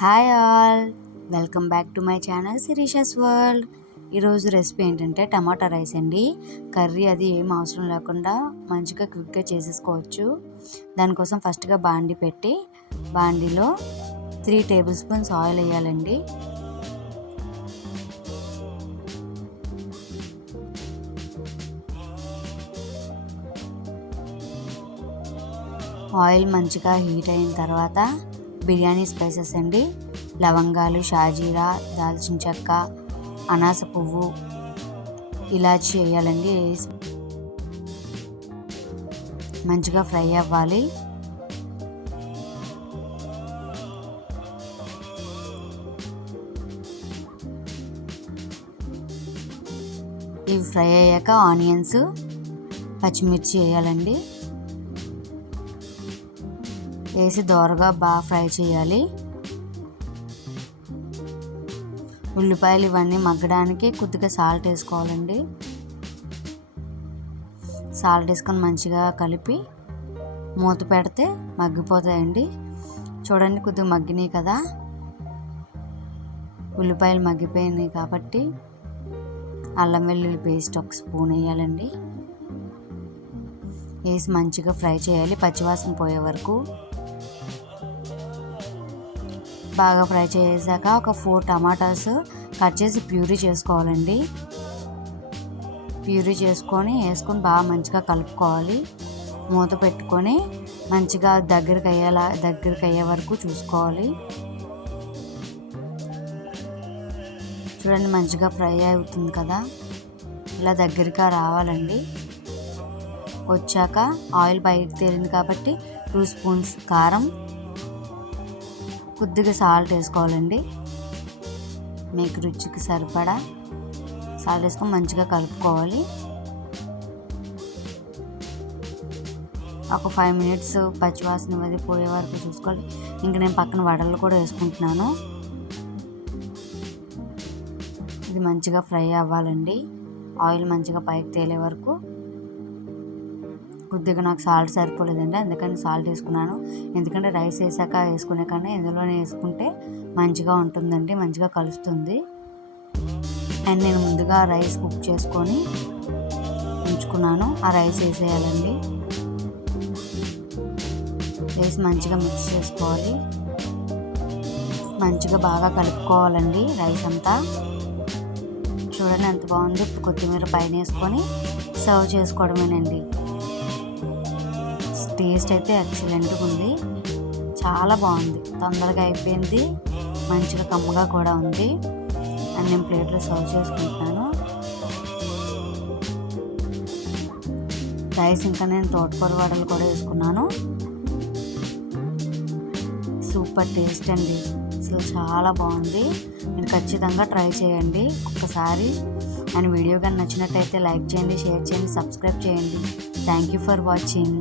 Hi all welcome back to my channel Sirisha's world ఈరోజు recipe ఏంటంటే tomato rice అండి. Curry అది ఏం అవసరం లేకుండా మంచిగా క్విక్గా చేసేసుకోవచ్చు. దానికోసం ఫస్ట్గా బాండి పెట్టి బాండీలో త్రీ టేబుల్ స్పూన్స్ ఆయిల్ వేయాలండి. ఆయిల్ మంచిగా హీట్ అయిన తర్వాత బిర్యానీ స్పైసెస్ అండి. లవంగాలు షాజీరా దాల్చిన చెక్క అనాస పువ్వు ఇలాచి వేయాలండి. మంచిగా ఫ్రై అవ్వాలి. ఇవి ఫ్రై అయ్యాక ఆనియన్స్ పచ్చిమిర్చి వేయాలండి. వేసి దోరగా బాగా ఫ్రై చేయాలి. ఉల్లిపాయలు ఇవన్నీ మగ్గడానికి కొద్దిగా సాల్ట్ వేసుకోవాలండి. సాల్ట్ వేసుకొని మంచిగా కలిపి మూత పెడితే మగ్గిపోతాయండి. చూడండి కొద్దిగా మగ్గినాయి కదా. ఉల్లిపాయలు మగ్గిపోయినాయి కాబట్టి అల్లం వెల్లుల్లి పేస్ట్ ఒక స్పూన్ వేయాలండి. వేసి మంచిగా ఫ్రై చేయాలి. పచ్చివాసన పోయే వరకు బాగా ఫ్రై చేసాక ఒక ఫోర్ టమాటాస్ కట్ చేసి ప్యూరీ చేసుకోవాలండి. ప్యూరీ చేసుకొని వేసుకొని బాగా మంచిగా కలుపుకోవాలి. మూత పెట్టుకొని మంచిగా దగ్గరికి అయ్యేలా దగ్గరికి అయ్యే వరకు చూసుకోవాలి. చూడండి మంచిగా ఫ్రై అవుతుంది కదా. ఇలా దగ్గరగా రావాలండి. వచ్చాక ఆయిల్ బయట తేలింది కాబట్టి టూ స్పూన్స్ కారం కొద్దిగా సాల్ట్ వేసుకోవాలండి. మీకు రుచికి సరిపడా సాల్ట్ వేసుకొని మంచిగా కలుపుకోవాలి. ఒక ఫైవ్ మినిట్స్ పచ్చివాసన అది పోయే వరకు చూసుకోవాలి. ఇంక నేను పక్కన వడలు కూడా వేసుకుంటున్నాను. ఇది మంచిగా ఫ్రై అవ్వాలండి. ఆయిల్ మంచిగా పైకి తేలే వరకు కొద్దిగా నాకు సాల్ట్ సరిపోలేదండి. అందుకని సాల్ట్ వేసుకున్నాను. ఎందుకంటే రైస్ వేసాక వేసుకునే కన్నా ఇందులోనే వేసుకుంటే మంచిగా ఉంటుందండి మంచిగా కలుస్తుంది. అండ్ నేను ముందుగా రైస్ కుక్ చేసుకొని ఉంచుకున్నాను. ఆ రైస్ వేసేయాలండి. వేసి మంచిగా మిక్స్ చేసుకోవాలి. మంచిగా బాగా కలుపుకోవాలండి రైస్ అంతా. చూడండి ఎంత బాగుంది. ఇప్పుడు కొత్తిమీర పైన వేసుకొని సర్వ్ చేసుకోవడమేనండి. టేస్ట్ అయితే ఎక్సలెంట్గా ఉంది. చాలా బాగుంది. తొందరగా అయిపోయింది. మంచిగా కమ్మగా కూడా ఉంది. అండ్ నేను ప్లేట్లో సర్వ్ చేసుకుంటున్నాను. రైస్ ఇంకా నేను తోటకూర వడలు కూడా వేసుకున్నాను. సూపర్ టేస్ట్ అండి. అసలు చాలా బాగుంది. మీరు ఖచ్చితంగా ట్రై చేయండి ఒక్కసారి. అండ్ వీడియో కానీ నచ్చినట్టయితే లైక్ చేయండి షేర్ చేయండి సబ్స్క్రైబ్ చేయండి. Thank you for watching.